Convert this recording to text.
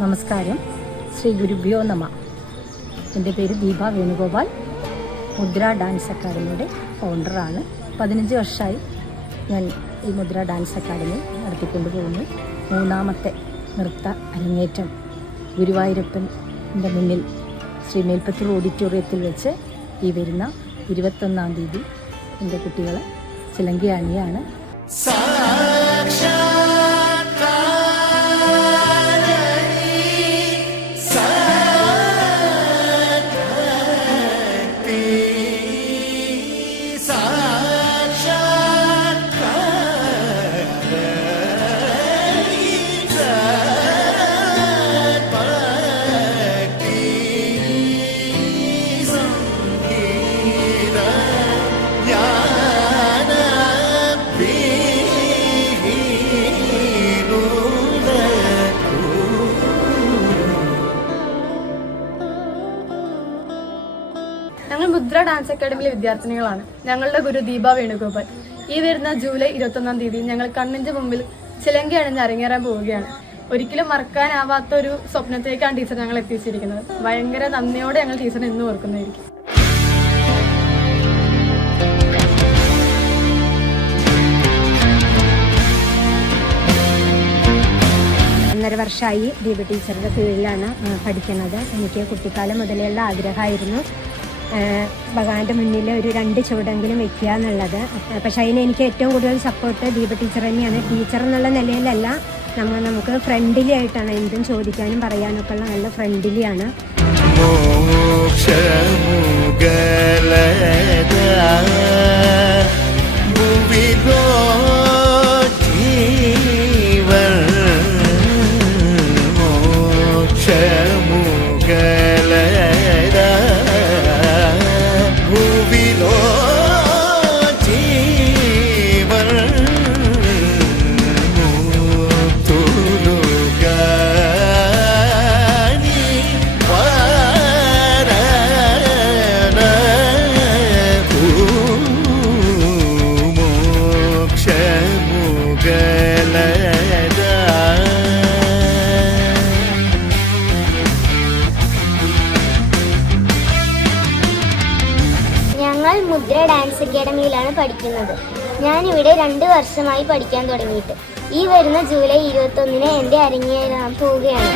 നമസ്കാരം. ശ്രീ ഗുരുഭ്യോ നമ. എൻ്റെ പേര് ദീപ വേണുഗോപാൽ. മുദ്ര ഡാൻസ് അക്കാദമിയുടെ ഫൗണ്ടറാണ്. 15 വർഷമായി ഞാൻ ഈ മുദ്ര ഡാൻസ് അക്കാദമി നടത്തിക്കൊണ്ടു പോകുന്നു. 3ാമത്തെ നൃത്ത അരങ്ങേറ്റം ഗുരുവായൂരപ്പൻ്റെ മുന്നിൽ ശ്രീ മേൽപ്പത്തൂർ ഓഡിറ്റോറിയത്തിൽ വെച്ച് ഈ വരുന്ന 21-ാം തീയതി എൻ്റെ കുട്ടികൾ ചിലങ്കി അണിയാണ്. ഞങ്ങൾ മുദ്ര ഡാൻസ് അക്കാദമിയിലെ വിദ്യാർത്ഥിനികളാണ്. ഞങ്ങളുടെ ഗുരു ദീപ വേണുഗോപാൽ. ഈ വരുന്ന ജൂലൈ 21-ാം തീയതി ഞങ്ങൾ കണ്ണിന്റെ മുമ്പിൽ ചിലങ്കി അണിഞ്ഞ് അരങ്ങേറാൻ പോവുകയാണ്. ഒരിക്കലും മറക്കാനാവാത്ത ഒരു സ്വപ്നത്തേക്കാണ് ടീച്ചർ ഞങ്ങൾ എത്തിച്ചിരിക്കുന്നത്. ഭയങ്കര നന്ദിയോടെ ഞങ്ങൾ ടീച്ചറിനെ എന്നും ഓർക്കുന്നതായിരിക്കും. 1.5 വർഷമായി ദീപ ടീച്ചറുടെ കീഴിലാണ് പഠിക്കുന്നത്. എനിക്ക് കുട്ടിക്കാലം മുതലുള്ള ആഗ്രഹമായിരുന്നു ഭഗവാന്റെ മുന്നിൽ ഒരു 2 ചുവടെങ്കിലും വെക്കുക എന്നുള്ളത്. പക്ഷെ അതിന് എനിക്ക് ഏറ്റവും കൂടുതൽ സപ്പോർട്ട് ദീപ ടീച്ചർ തന്നെയാണ്. ടീച്ചർ എന്നുള്ള നിലയിലല്ല, നമുക്ക് ഫ്രണ്ട്ലി ആയിട്ടാണ്. എന്തും ചോദിക്കാനും പറയാനൊക്കെ ഉള്ള നല്ല ഫ്രണ്ട്ലിയാണ്. ഞങ്ങൾ മുദ്ര ഡാൻസ് അക്കാദമിയിലാണ് പഠിക്കുന്നത്. ഞാനിവിടെ 2 വർഷമായി പഠിക്കാൻ തുടങ്ങിയിട്ട്. ഈ വരുന്ന ജൂലൈ 21-ന് എൻ്റെ അരങ്ങേറാൻ പോവുകയാണ്.